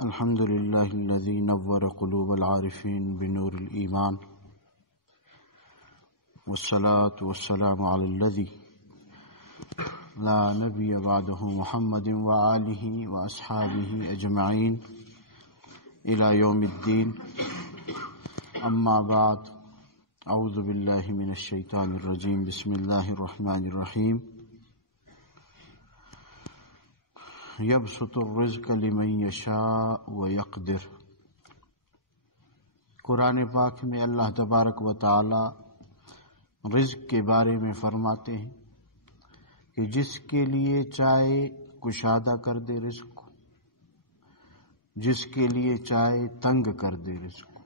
الحمد لله الذي نور قلوب العارفين بنور الإيمان والصلاة والسلام على الذي لا نبي بعده محمد وآله وأصحابه أجمعين إلى يوم الدين. أما بعد، أعوذ بالله من الشيطان الرجيم. بسم الله الرحمن الرحيم. یبسط الرزق لمن یشاء ویقدر. قرآن پاک میں اللہ تبارک و تعالی رزق کے بارے میں فرماتے ہیں کہ جس کے لیے چاہے کشادہ کر دے رزق کو، جس کے لیے چاہے تنگ کر دے رزق کو،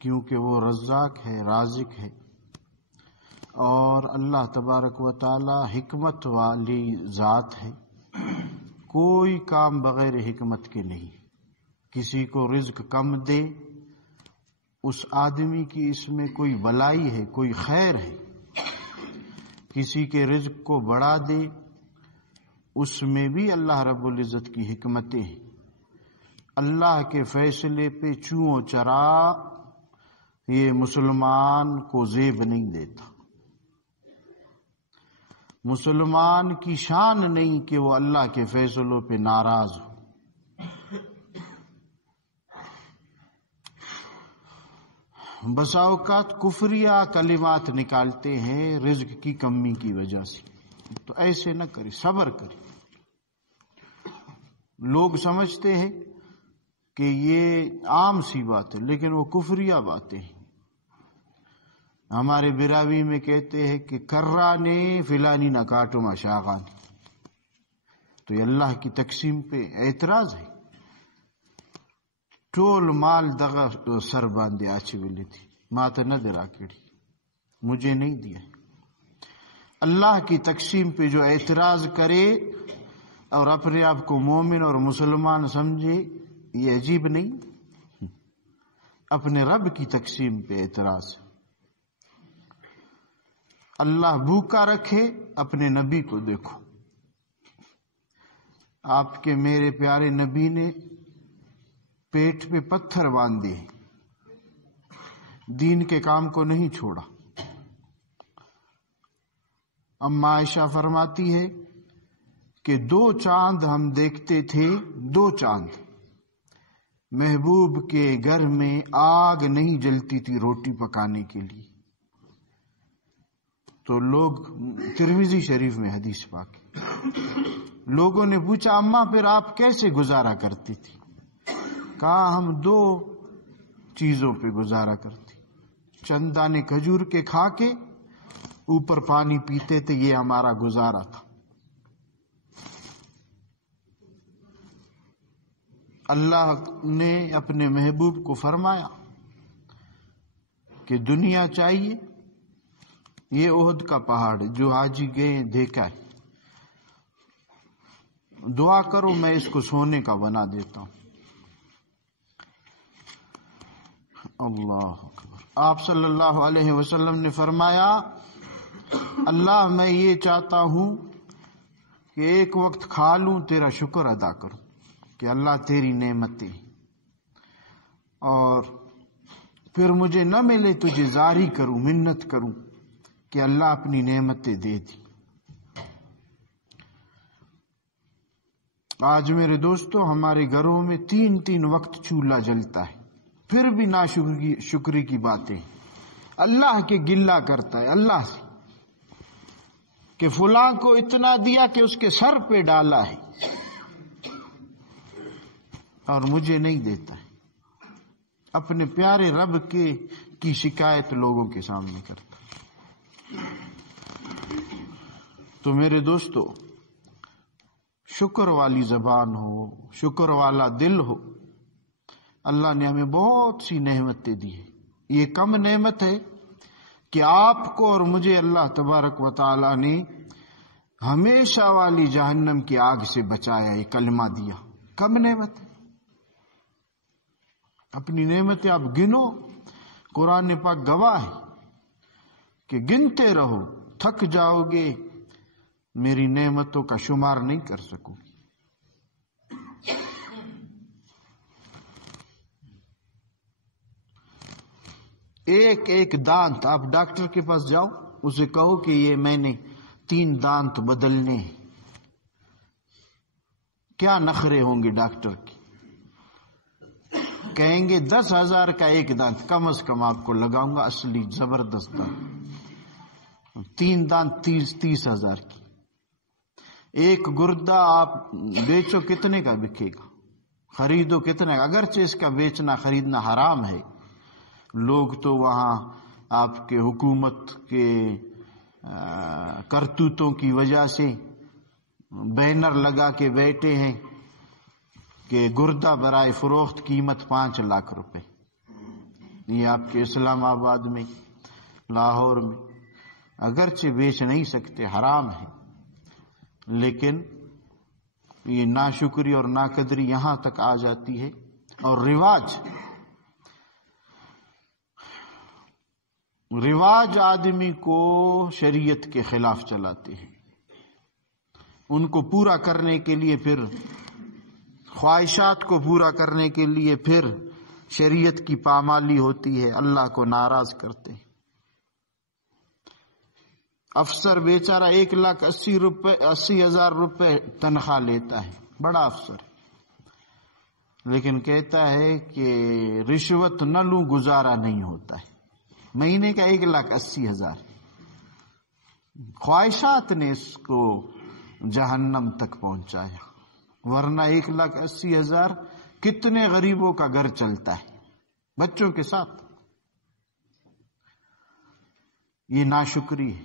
کیونکہ وہ رزاق ہے، رازق ہے. اور اللہ تبارک و تعالی حکمت والی ذات ہے. کوئی کام بغیر حکمت کے نہیں. کسی کو رزق کم دے، اس آدمی کی اس میں کوئی بلائی ہے، کوئی خیر ہے. کسی کے رزق کو بڑھا دے، اس میں بھی اللہ رب العزت کی حکمتیں ہیں. اللہ کے فیصلے پہ چوں چرا یہ مسلمان کو زیب نہیں دیتا. مسلمان کی شان نہیں کہ وہ اللہ کے فیصلوں پہ ناراض ہو. بسا اوقات کفریہ کلمات نکالتے ہیں رزق کی کمی کی وجہ سے. تو ایسے نہ کرے، صبر کرے. لوگ سمجھتے ہیں کہ یہ عام سی بات ہے، لیکن وہ کفریہ باتیں ہیں. ہمارے براوی میں کہتے ہیں کہ کرانی فلانی نہ کاٹو ما شاغانی. تو یہ اللہ کی تقسیم پہ اعتراض ہے. ٹول مال دغا سر باندھے آچے ویلی تھی مات نہ درا کڑی، مجھے نہیں دیا. اللہ کی تقسیم پہ جو اعتراض کرے اور اپنے آپ کو مومن اور مسلمان سمجھے، یہ عجیب نہیں. اپنے رب کی تقسیم پہ اعتراض. اللہ بھوکا رکھے، اپنے نبی کو دیکھو. آپ کے میرے پیارے نبی نے پیٹ پہ پتھر باندھے، دین کے کام کو نہیں چھوڑا. اما عائشہ فرماتی ہے کہ 2 چاند ہم دیکھتے تھے، 2 چاند. محبوب کے گھر میں آگ نہیں جلتی تھی روٹی پکانے کے لیے. تو لوگ، ترمذی شریف میں حدیث پاک، لوگوں نے پوچھا اماں پھر آپ کیسے گزارا کرتی تھی؟ کہا ہم 2 چیزوں پہ گزارا کرتے. چند دانے کھجور کے کھا کے اوپر پانی پیتے تھے، یہ ہمارا گزارا تھا. اللہ نے اپنے محبوب کو فرمایا کہ دنیا چاہیے، یہ احد کا پہاڑ جو حاجی گئے دیکھا ہے، دعا کرو میں اس کو سونے کا بنا دیتا ہوں. اللہ اکبر. آپ صلی اللہ علیہ وسلم نے فرمایا اللہ میں یہ چاہتا ہوں کہ ایک وقت کھا لوں تیرا شکر ادا کروں، کہ اللہ تیری نعمتیں، اور پھر مجھے نہ ملے تجھے زاری کروں، منت کروں کہ اللہ اپنی نعمتیں دے دی. آج میرے دوستو ہمارے گھروں میں 3 وقت چولہا جلتا ہے، پھر بھی ناشکری کی باتیں. اللہ کے گلہ کرتا ہے اللہ سے کہ فلاں کو اتنا دیا کہ اس کے سر پہ ڈالا ہے اور مجھے نہیں دیتا ہے. اپنے پیارے رب کی شکایت لوگوں کے سامنے کرتا. تو میرے دوستو، شکر والی زبان ہو، شکر والا دل ہو. اللہ نے ہمیں بہت سی نعمتیں دی ہیں. یہ کم نعمت ہے کہ آپ کو اور مجھے اللہ تبارک و تعالی نے ہمیشہ والی جہنم کی آگ سے بچایا، یہ کلمہ دیا. کم نعمت ہے. اپنی نعمتیں آپ گنو. قرآن پاک گواہ ہے کہ گنتے رہو، تھک جاؤ گے میری نعمتوں کا شمار نہیں کر سکو گی۔ ایک ایک دانت، آپ ڈاکٹر کے پاس جاؤ، اسے کہو کہ یہ میں نے 3 دانت بدلنے ہیں، کیا نخرے ہوں گے ڈاکٹر کی؟ کہیں گے 10,000 کا ایک دانت کم از کم آپ کو لگاؤں گا، اصلی زبردست دانت، 3 دانت 30,000 کی۔ ایک گردہ آپ بیچو کتنے کا بکے گا، خریدو کتنے کا؟ اگرچہ اس کا بیچنا خریدنا حرام ہے، لوگ تو وہاں آپ کے حکومت کے کرتوتوں کی وجہ سے بینر لگا کے بیٹھے ہیں کہ گردہ برائے فروخت قیمت 5 لاکھ روپے۔ یہ آپ کے اسلام آباد میں، لاہور میں اگرچہ بیچ نہیں سکتے، حرام ہے، لیکن یہ ناشکری اور ناقدری یہاں تک آ جاتی ہے۔ اور رواج آدمی کو شریعت کے خلاف چلاتے ہیں، ان کو پورا کرنے کے لیے، پھر خواہشات کو پورا کرنے کے لیے پھر شریعت کی پامالی ہوتی ہے، اللہ کو ناراض کرتے ہیں۔ افسر بیچارہ 1,80,000 روپے تنخواہ لیتا ہے، بڑا افسر، لیکن کہتا ہے کہ رشوت نہ لوں گزارا نہیں ہوتا ہے، مہینے کا 1,80,000۔ خواہشات نے اس کو جہنم تک پہنچایا، ورنہ 1,80,000 کتنے غریبوں کا گھر چلتا ہے بچوں کے ساتھ۔ یہ ناشکری ہے۔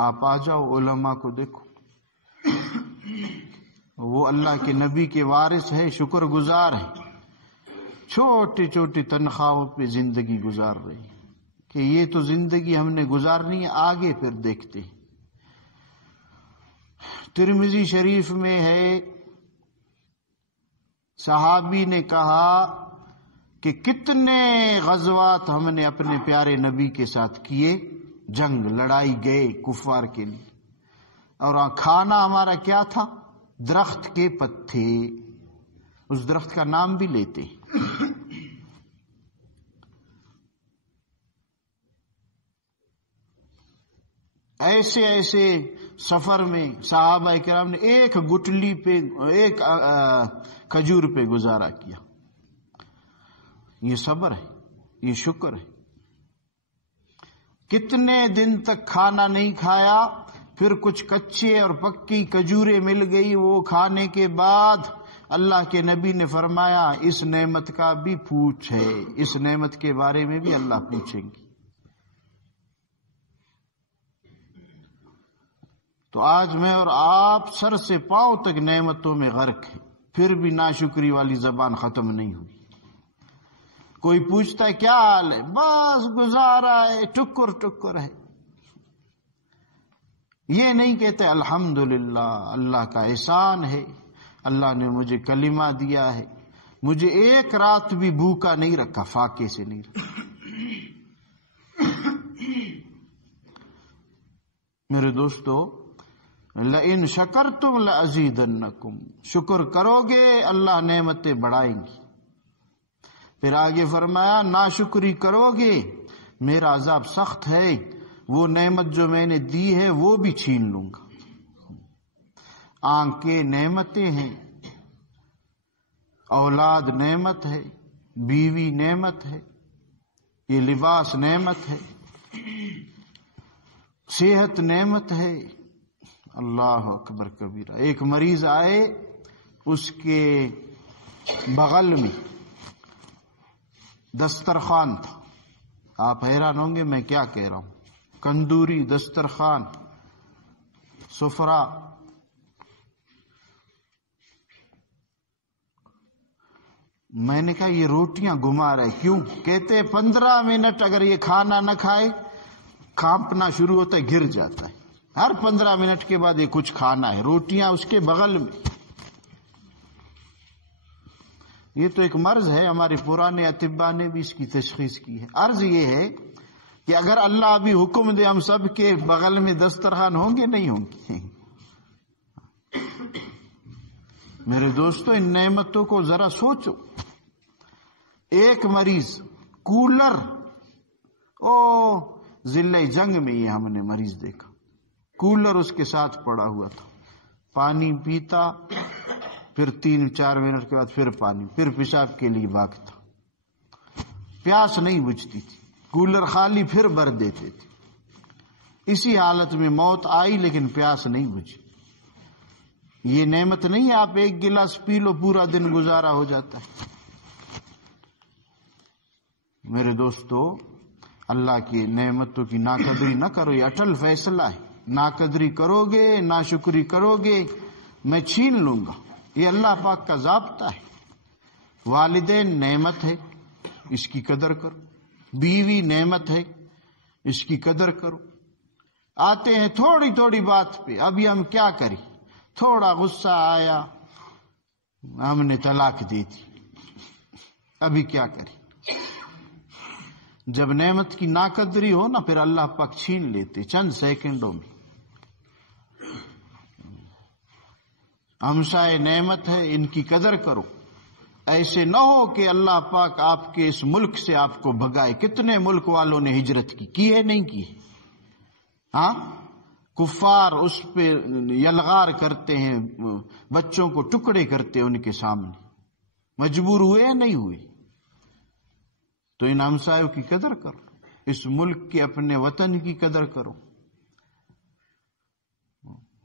آپ آ جاؤ، علماء کو دیکھو، وہ اللہ کے نبی کے وارث ہے، شکر گزار ہے، چھوٹی چھوٹی تنخواہوں پہ زندگی گزار رہی ہے کہ یہ تو زندگی ہم نے گزارنی ہے، آگے پھر دیکھتے ہیں۔ ترمذی شریف میں ہے، صحابی نے کہا کہ کتنے غزوات ہم نے اپنے پیارے نبی کے ساتھ کیے، جنگ لڑائی گئے کفار کے لیے، اور کھانا ہمارا کیا تھا؟ درخت کے پتے، اس درخت کا نام بھی لیتے ہیں۔ ایسے ایسے سفر میں صحابہ کرام نے ایک گٹلی پہ، ایک کھجور پہ گزارا کیا۔ یہ صبر ہے، یہ شکر ہے۔ کتنے دن تک کھانا نہیں کھایا، پھر کچھ کچے اور پکی کھجوریں مل گئی، وہ کھانے کے بعد اللہ کے نبی نے فرمایا اس نعمت کا بھی پوچھ ہے، اس نعمت کے بارے میں بھی اللہ پوچھیں گے۔ تو آج میں اور آپ سر سے پاؤں تک نعمتوں میں غرق ہیں، پھر بھی ناشکری والی زبان ختم نہیں ہوئی۔ کوئی پوچھتا ہے کیا حال ہے، بس گزارا ہے، ٹکر ٹکر ہے۔ یہ نہیں کہتے الحمدللہ، اللہ کا احسان ہے، اللہ نے مجھے کلمہ دیا ہے، مجھے ایک رات بھی بھوکا نہیں رکھا، فاقے سے نہیں رکھا۔ میرے دوستو، لئن شکرتم لازیدنکم، شکر کرو گے اللہ نعمتیں بڑھائیں گی۔ پھر آگے فرمایا ناشکری کرو گے میرا عذاب سخت ہے، وہ نعمت جو میں نے دی ہے وہ بھی چھین لوں گا۔ آنکھیں نعمتیں ہیں، اولاد نعمت ہے، بیوی نعمت ہے، یہ لباس نعمت ہے، صحت نعمت ہے۔ اللہ اکبر کبیرہ۔ ایک مریض آئے، اس کے بغل میں دسترخوان تھا، آپ حیران ہوں گے میں کیا کہہ رہا ہوں، کندوری دسترخوان، سفرہ۔ میں نے کہا یہ روٹیاں گھما رہے کیوں؟ کہتے 15 منٹ اگر یہ کھانا نہ کھائے کانپنا شروع ہوتا ہے، گر جاتا ہے، ہر 15 منٹ کے بعد یہ کچھ کھانا ہے، روٹیاں اس کے بغل میں۔ یہ تو ایک مرض ہے، ہمارے پرانے اطباء نے بھی اس کی تشخیص کی ہے۔ عرض یہ ہے کہ اگر اللہ ابھی حکم دے ہم سب کے بغل میں دسترخوان ہوں گے نہیں ہوں گے؟ میرے دوستو ان نعمتوں کو ذرا سوچو. ایک مریض کولر، ضلع جنگ میں یہ ہم نے مریض دیکھا، کولر اس کے ساتھ پڑا ہوا تھا، پانی پیتا، پھر 3-4 منٹ کے بعد پھر پانی، پھر پیشاب کے لیے بھاگتا، پیاس نہیں بجھتی تھی، کولر خالی پھر بھر دیتے تھے. اسی حالت میں موت آئی لیکن پیاس نہیں بجھی. یہ نعمت نہیں ہے آپ ایک گلاس پی لو پورا دن گزارا ہو جاتا ہے. میرے دوستو اللہ کی نعمتوں کی ناقدری نہ کرو، یہ اٹل فیصلہ ہے. ناقدری کرو گے، ناشکری کرو گے، میں چھین لوں گا. یہ اللہ پاک کا ضابطہ ہے. والدین نعمت ہے، اس کی قدر کرو. بیوی نعمت ہے، اس کی قدر کرو. آتے ہیں تھوڑی تھوڑی بات پہ، ابھی ہم کیا کریں، تھوڑا غصہ آیا ہم نے طلاق دی تھی، ابھی کیا کریں. جب نعمت کی ناقدری ہو نا پھر اللہ پاک چھین لیتے چند سیکنڈوں میں. ہمسائے نعمت ہے، ان کی قدر کرو. ایسے نہ ہو کہ اللہ پاک آپ کے اس ملک سے آپ کو بھگائے. کتنے ملک والوں نے ہجرت کی ہے نہیں کی؟ ہاں، کفار اس پہ یلغار کرتے ہیں، بچوں کو ٹکڑے کرتے ہیں ان کے سامنے. مجبور ہوئے نہیں ہوئے؟ تو ان ہمسایوں کی قدر کرو، اس ملک کے اپنے وطن کی قدر کرو.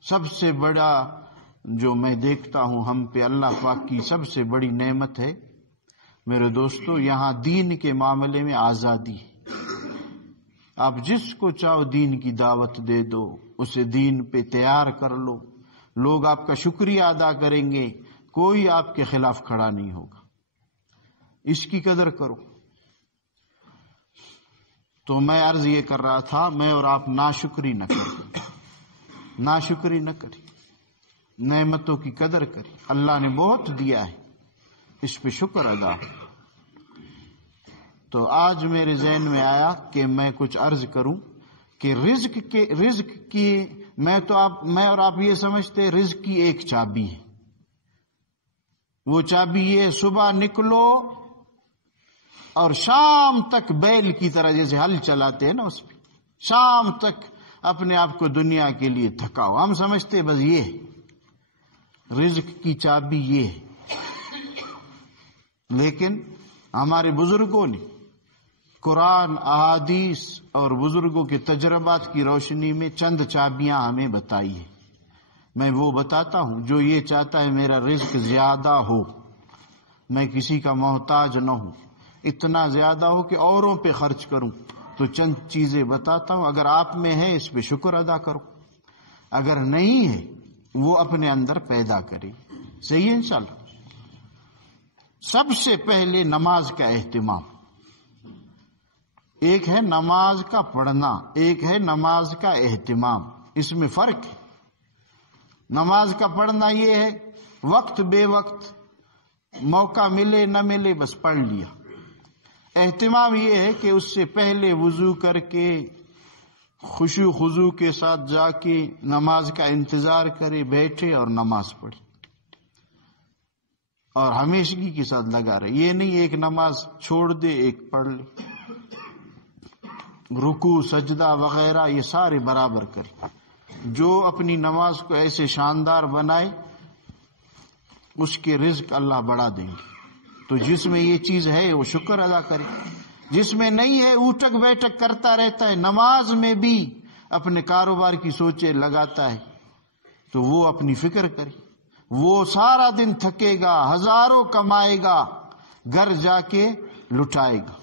سب سے بڑا جو میں دیکھتا ہوں ہم پہ اللہ پاک کی سب سے بڑی نعمت ہے میرے دوستو، یہاں دین کے معاملے میں آزادی ہے. آپ جس کو چاہو دین کی دعوت دے دو، اسے دین پہ تیار کر لو، لوگ آپ کا شکریہ ادا کریں گے، کوئی آپ کے خلاف کھڑا نہیں ہوگا. اس کی قدر کرو. تو میں عرض یہ کر رہا تھا، میں اور آپ ناشکری نہ کریں، ناشکری نہ کریں، نعمتوں کی قدر کریں. اللہ نے بہت دیا ہے، اس پہ شکر ادا. تو آج میرے ذہن میں آیا کہ میں کچھ عرض کروں کہ رزق کی میں اور آپ یہ سمجھتے رزق کی ایک چابی ہے. وہ چابی یہ صبح نکلو اور شام تک بیل کی طرح جیسے ہل چلاتے ہیں نا، اس پہ شام تک اپنے آپ کو دنیا کے لیے تھکاؤ. ہم سمجھتے بس یہ ہے رزق کی چابی، یہ ہے. لیکن ہمارے بزرگوں نے قرآن، احادیث اور بزرگوں کے تجربات کی روشنی میں چند چابیاں ہمیں بتائی ہیں. میں وہ بتاتا ہوں. جو یہ چاہتا ہے میرا رزق زیادہ ہو، میں کسی کا محتاج نہ ہوں، اتنا زیادہ ہو کہ اوروں پہ خرچ کروں، تو چند چیزیں بتاتا ہوں. اگر آپ میں ہے اس پہ شکر ادا کرو، اگر نہیں ہے وہ اپنے اندر پیدا کرے. صحیح ہے انشاءاللہ. سب سے پہلے نماز کا اہتمام. ایک ہے نماز کا پڑھنا، ایک ہے نماز کا اہتمام. اس میں فرق ہے. نماز کا پڑھنا یہ ہے وقت بے وقت، موقع ملے نہ ملے بس پڑھ لیا. اہتمام یہ ہے کہ اس سے پہلے وضو کر کے خشوع خضوع کے ساتھ جا کے نماز کا انتظار کرے، بیٹھے اور نماز پڑھے، اور ہمیشگی کے ساتھ لگا رہے. یہ نہیں ایک نماز چھوڑ دے ایک پڑھ لے. رکوع سجدہ وغیرہ یہ سارے برابر کرے. جو اپنی نماز کو ایسے شاندار بنائے اس کے رزق اللہ بڑھا دیں گے. تو جس میں یہ چیز ہے وہ شکر ادا کرے، جس میں نہیں ہے اوٹک بیٹھک کرتا رہتا ہے، نماز میں بھی اپنے کاروبار کی سوچیں لگاتا ہے، تو وہ اپنی فکر کرے. وہ سارا دن تھکے گا، ہزاروں کمائے گا، گھر جا کے لٹائے گا،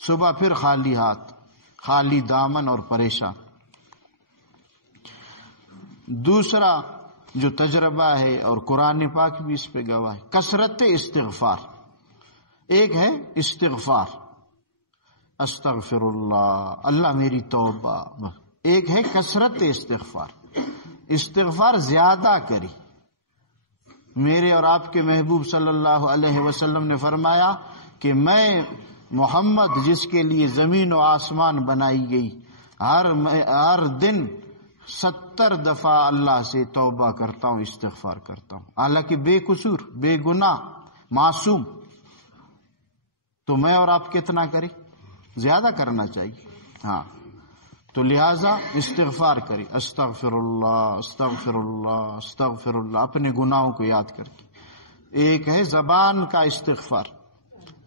صبح پھر خالی ہاتھ، خالی دامن اور پریشان. دوسرا جو تجربہ ہے اور قرآن پاک بھی اس پہ گواہ ہے، کثرت استغفار. ایک ہے استغفار، استغفر اللہ، اللہ میری توبہ. ایک ہے کثرت استغفار، استغفار زیادہ کری. میرے اور آپ کے محبوب صلی اللہ علیہ وسلم نے فرمایا کہ میں محمد جس کے لیے زمین و آسمان بنائی گئی، ہر دن 70 دفعہ اللہ سے توبہ کرتا ہوں، استغفار کرتا ہوں، حالانکہ بے قصور، بے گناہ، معصوم. تو میں اور آپ کتنا کریں؟ زیادہ کرنا چاہیے. ہاں، تو لہذا استغفار کریں، استغفر اللہ استغفر اللہ استغفر اللہ، اپنے گناہوں کو یاد کر کے. ایک ہے زبان کا استغفار،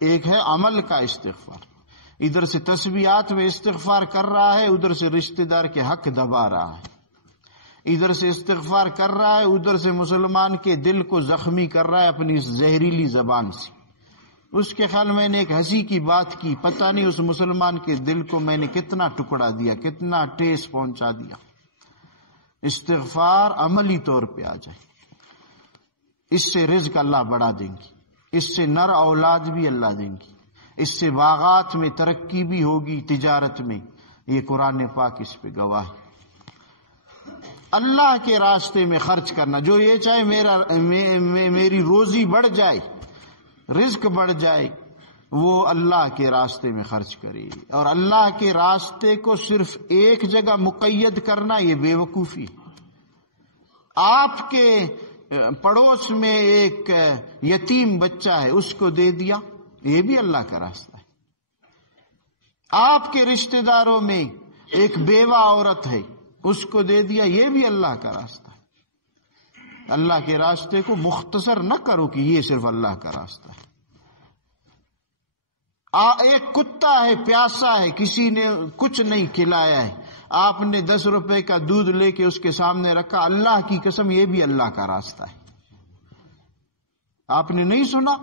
ایک ہے عمل کا استغفار. ادھر سے تسبیحات میں استغفار کر رہا ہے، ادھر سے رشتہ دار کے حق دبا رہا ہے. ادھر سے استغفار کر رہا ہے، ادھر سے مسلمان کے دل کو زخمی کر رہا ہے اپنی اس زہریلی زبان سے. اس کے خیال میں نے ایک ہنسی کی بات کی، پتہ نہیں اس مسلمان کے دل کو میں نے کتنا ٹکڑا دیا، کتنا ٹھیس پہنچا دیا. استغفار عملی طور پہ آ جائے، اس سے رزق اللہ بڑھا دیں گی، اس سے نر اولاد بھی اللہ دیں گی، اس سے باغات میں ترقی بھی ہوگی، تجارت میں. یہ قرآن پاک اس پہ گواہ ہے. اللہ کے راستے میں خرچ کرنا، جو یہ چاہے میری روزی بڑھ جائے، رزق بڑھ جائے، وہ اللہ کے راستے میں خرچ کرے. اور اللہ کے راستے کو صرف ایک جگہ مقید کرنا یہ بے وقوفی ہے. آپ کے پڑوس میں ایک یتیم بچہ ہے، اس کو دے دیا، یہ بھی اللہ کا راستہ ہے. آپ کے رشتہ داروں میں ایک بیوہ عورت ہے، اس کو دے دیا، یہ بھی اللہ کا راستہ ہے. اللہ کے راستے کو مختصر نہ کرو کہ یہ صرف اللہ کا راستہ ہے. ایک کتا ہے، پیاسا ہے، کسی نے کچھ نہیں کھلایا ہے، آپ نے 10 روپے کا دودھ لے کے اس کے سامنے رکھا، اللہ کی قسم یہ بھی اللہ کا راستہ ہے. آپ نے نہیں سنا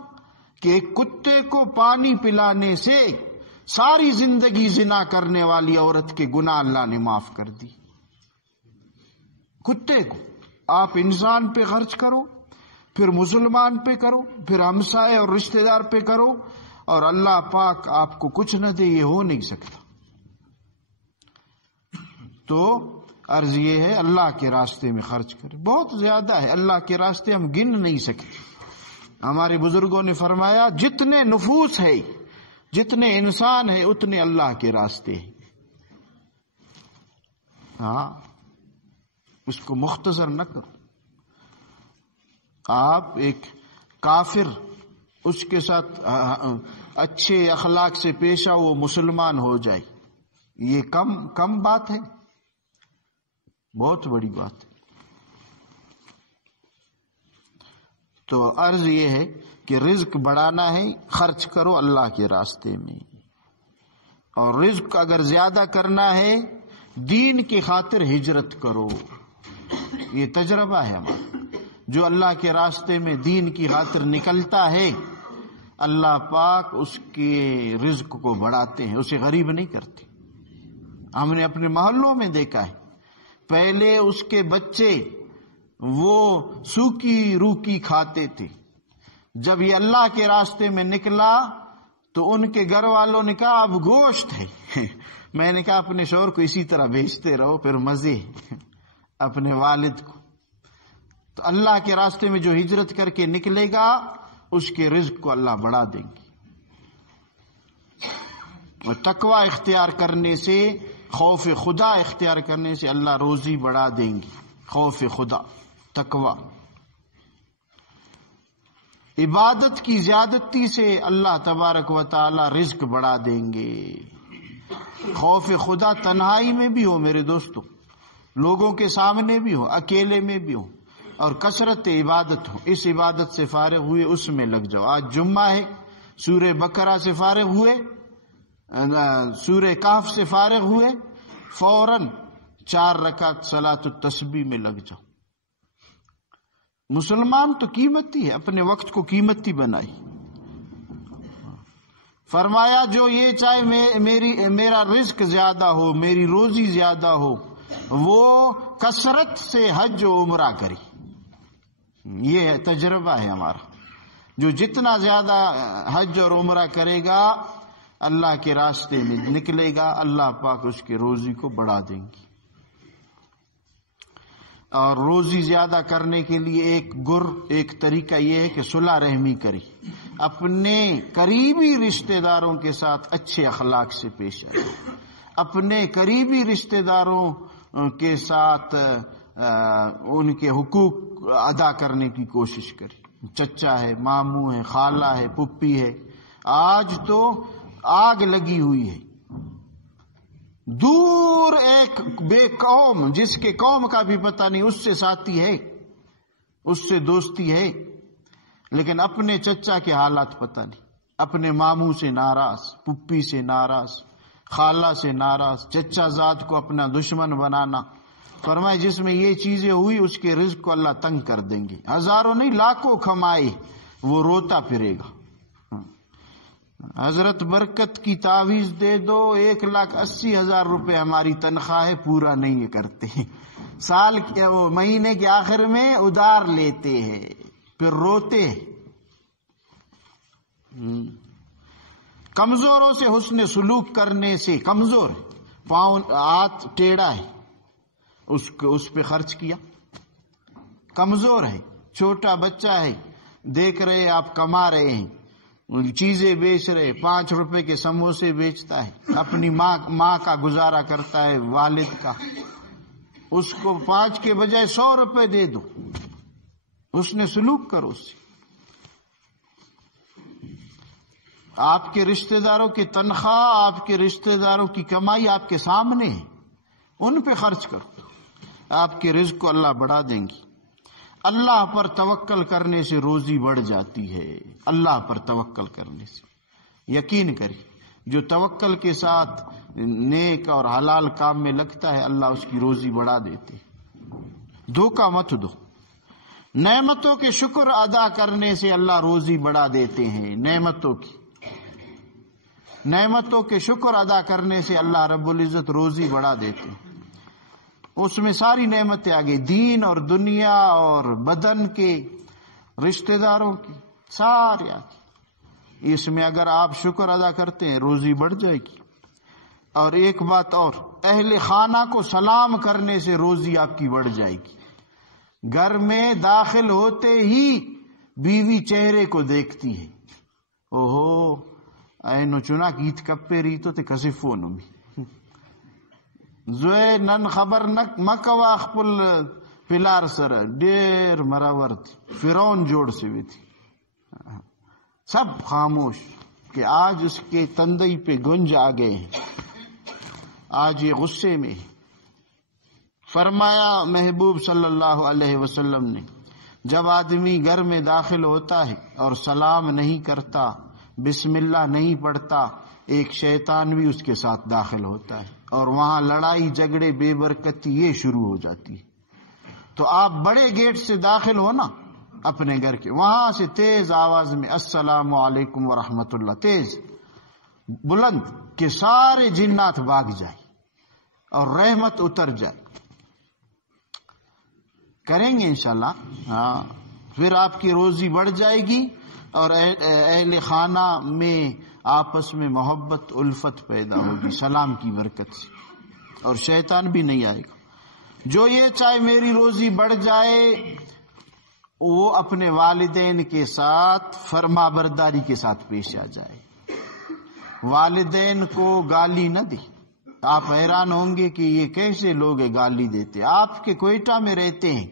کہ ایک کتے کو پانی پلانے سے ساری زندگی زنا کرنے والی عورت کے گناہ اللہ نے معاف کر دی. کتے کو آپ انسان پہ خرچ کرو، پھر مسلمان پہ کرو، پھر ہمسائے اور رشتہ دار پہ کرو، اور اللہ پاک آپ کو کچھ نہ دے، یہ ہو نہیں سکتا. تو عرض یہ ہے اللہ کے راستے میں خرچ کریں. بہت زیادہ ہے اللہ کے راستے، ہم گن نہیں سکتے. ہمارے بزرگوں نے فرمایا جتنے نفوس ہے، جتنے انسان ہیں، اتنے اللہ کے راستے ہیں. ہاں، اس کو مختصر نہ کرو. آپ ایک کافر، اس کے ساتھ اچھے اخلاق سے پیش آؤ، وہ مسلمان ہو جائے، یہ کم بات ہے؟ بہت بڑی بات ہے. تو عرض یہ ہے کہ رزق بڑھانا ہے، خرچ کرو اللہ کے راستے میں. اور رزق اگر زیادہ کرنا ہے، دین کی خاطر ہجرت کرو. یہ تجربہ ہے ہمارا. جو اللہ کے راستے میں دین کی خاطر نکلتا ہے، اللہ پاک اس کے رزق کو بڑھاتے ہیں، اسے غریب نہیں کرتے. ہم نے اپنے محلوں میں دیکھا ہے، پہلے اس کے بچے وہ سوکھی روکی کھاتے تھے. جب یہ اللہ کے راستے میں نکلا تو ان کے گھر والوں نے کہا اب گوشت ہے. میں نے کہا اپنے شوہر کو اسی طرح بیچتے رہو، پھر مزے اپنے والد کو. تو اللہ کے راستے میں جو ہجرت کر کے نکلے گا، اس کے رزق کو اللہ بڑھا دیں گے. اور تقوی اختیار کرنے سے، خوف خدا اختیار کرنے سے اللہ روزی بڑھا دیں گے. خوف خدا، تقوی، عبادت کی زیادتی سے اللہ تبارک و تعالی رزق بڑھا دیں گے. خوف خدا تنہائی میں بھی ہو میرے دوستو، لوگوں کے سامنے بھی ہو، اکیلے میں بھی ہو، اور کثرت عبادت ہو. اس عبادت سے فارغ ہوئے اس میں لگ جاؤ. آج جمعہ ہے، سورہ بقرہ سے فارغ ہوئے، سورہ کہف سے فارغ ہوئے، فوراً 4 رکعت صلاۃ التسبیح میں لگ جاؤ. مسلمان تو قیمتی ہے، اپنے وقت کو قیمتی بنائی. فرمایا جو یہ چاہے میرا رزق زیادہ ہو، میری روزی زیادہ ہو، وہ کثرت سے حج و عمرہ کرے. یہ تجربہ ہے ہمارا. جو جتنا زیادہ حج اور عمرہ کرے گا، اللہ کے راستے میں نکلے گا، اللہ پاک اس کی روزی کو بڑھا دیں گے. اور روزی زیادہ کرنے کے لیے ایک طریقہ یہ ہے کہ صلح رحمی کرے. اپنے قریبی رشتہ داروں کے ساتھ اچھے اخلاق سے پیش آئے، اپنے قریبی رشتہ داروں کے ساتھ ان کے حقوق ادا کرنے کی کوشش کرے۔ چچا ہے، ماموں ہے، خالہ ہے، پھپھی ہے، آج تو آگ لگی ہوئی ہے۔ دور ایک بے قوم جس کے قوم کا بھی پتہ نہیں، اس سے ساتھی ہے، اس سے دوستی ہے، لیکن اپنے چچا کے حالات پتہ نہیں، اپنے ماموں سے ناراض، پھپھی سے ناراض، خالہ سے ناراض، چچا زاد کو اپنا دشمن بنانا۔ فرمائے جس میں یہ چیزیں ہوئی اس کے رزق کو اللہ تنگ کر دیں گے، ہزاروں نہیں لاکھوں کمائے وہ روتا پھرے گا۔ حضرت برکت کی تعویذ دے دو، 1,80,000 روپے ہماری تنخواہ ہے، پورا نہیں کرتے، سال کے مہینے کے آخر میں ادھار لیتے ہیں، پھر روتے ہیں۔ کمزوروں سے حسن سلوک کرنے سے، کمزور پاؤں ہاتھ ٹیڑھا ہے اس پہ خرچ کیا، کمزور ہے، چھوٹا بچہ ہے، دیکھ رہے آپ کما رہے ہیں، چیزیں بیچ رہے، 5 روپے کے سموسے بیچتا ہے، اپنی ماں کا گزارا کرتا ہے، والد کا، اس کو 5 کے بجائے 100 روپے دے دو، اس نے سلوک کرو اس سے۔ آپ کے رشتہ داروں کی تنخواہ، آپ کے رشتہ داروں کی کمائی آپ کے سامنے ہے، ان پہ خرچ کرو، آپ کے رزق کو اللہ بڑھا دیں گی۔ اللہ پر توکل کرنے سے روزی بڑھ جاتی ہے، اللہ پر توکل کرنے سے، یقین کریں، جو توکل کے ساتھ نیک اور حلال کام میں لگتا ہے اللہ اس کی روزی بڑھا دیتے۔ دھوکہ مت دو، نعمتوں کے شکر ادا کرنے سے اللہ روزی بڑھا دیتے ہیں، نعمتوں کے شکر ادا کرنے سے اللہ رب العزت روزی بڑھا دیتے ہیں۔ اس میں ساری نعمتیں آگئی، دین اور دنیا اور بدن کے رشتہ داروں کی سارے آگئی۔ اس میں اگر آپ شکر ادا کرتے ہیں روزی بڑھ جائے گی۔ اور ایک بات اور، اہل خانہ کو سلام کرنے سے روزی آپ کی بڑھ جائے گی۔ گھر میں داخل ہوتے ہی بیوی چہرے کو دیکھتی ہے، اوہو اینو چنا گیت کپے ریتو تے کسی فونو میں زوے نن خبر نک مکوا خپل پلار سر ڈیر مراور تھی، فرعون جوڑ سے بھی تھی، سب خاموش کہ آج اس کے تندئی پہ گنج آ گئے ہیں، آج یہ غصے میں ہے۔ فرمایا محبوب صلی اللہ علیہ وسلم نے، جب آدمی گھر میں داخل ہوتا ہے اور سلام نہیں کرتا، بسم اللہ نہیں پڑھتا، ایک شیطان بھی اس کے ساتھ داخل ہوتا ہے اور وہاں لڑائی جھگڑے بے برکتی یہ شروع ہو جاتی ہے۔ تو آپ بڑے گیٹ سے داخل ہو نا اپنے گھر کے، وہاں سے تیز آواز میں السلام علیکم ورحمۃ اللہ، تیز بلند، کہ سارے جنات بھاگ جائیں اور رحمت اتر جائے۔ کریں گے انشاءاللہ، ہاں، پھر آپ کی روزی بڑھ جائے گی اور اہل خانہ میں آپس میں محبت الفت پیدا ہوگی سلام کی برکت سے، اور شیطان بھی نہیں آئے گا۔ جو یہ چاہے میری روزی بڑھ جائے وہ اپنے والدین کے ساتھ فرما برداری کے ساتھ پیش آ جائے، والدین کو گالی نہ دے۔ آپ حیران ہوں گے کہ یہ کیسے لوگ گالی دیتے، آپ کے کوئٹہ میں رہتے ہیں،